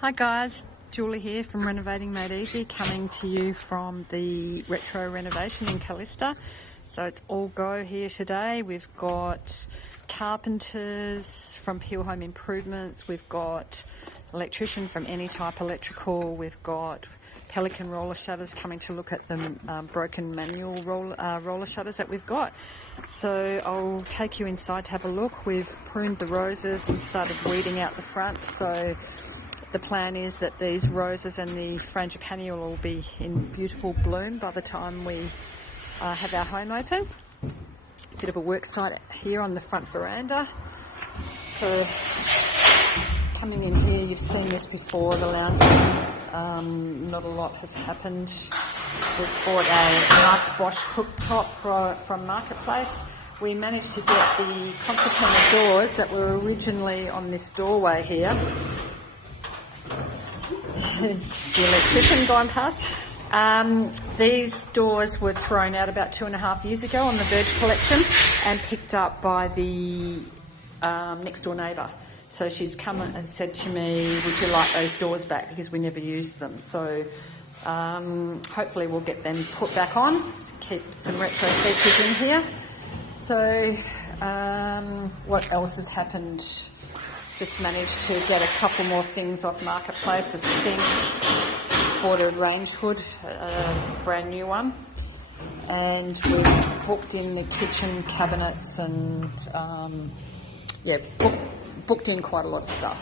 Hi guys, Julie here from Renovating Made Easy, coming to you from the retro renovation in Callista. So it's all go here today. We've got carpenters from Peel Home Improvements, we've got electrician from Any Type Electrical, we've got Pelican roller shutters coming to look at the broken manual roller shutters that we've got. So I'll take you inside to have a look. We've pruned the roses and started weeding out the front. So the plan is that these roses and the frangipani will all be in beautiful bloom by the time we have our home open. Bit of a work site here on the front veranda. So coming in here, you've seen this before, the lounge room. Not a lot has happened. We've bought a nice Bosch cooktop from Marketplace. We managed to get the concertina doors that were originally on this doorway here. It's the electrician gone past. These doors were thrown out about 2.5 years ago on the Verge collection and picked up by the next door neighbour. So she's come and said to me, would you like those doors back, because we never used them. So hopefully we'll get them put back on, keep some retro features in here. So what else has happened? Just managed to get a couple more things off Marketplace, a sink, bought a range hood, a brand new one, and we've booked in the kitchen cabinets and booked in quite a lot of stuff.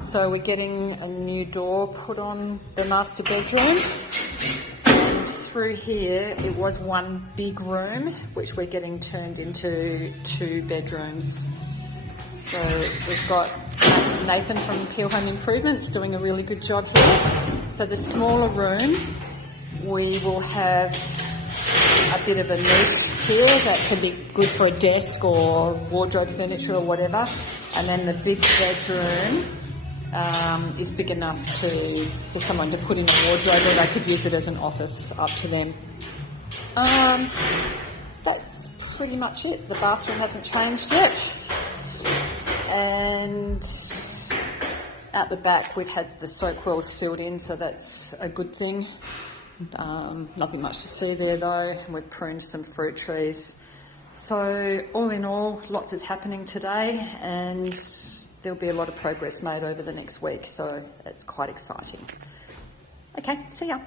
So we're getting a new door put on the master bedroom, and through here it was one big room which we're getting turned into 2 bedrooms. So we've got Nathan from Peel Home Improvements doing a really good job here. So the smaller room, we will have a bit of a niche here that could be good for a desk or wardrobe furniture or whatever. And then the big bedroom is big enough for someone to put in a wardrobe, or they could use it as an office, up to them. That's pretty much it. The bathroom hasn't changed yet. And out the back we've had the soak wells filled in, so that's a good thing. Nothing much to see there though. We've pruned some fruit trees. So all in all, lots is happening today, and there'll be a lot of progress made over the next week, so it's quite exciting. Okay, see ya.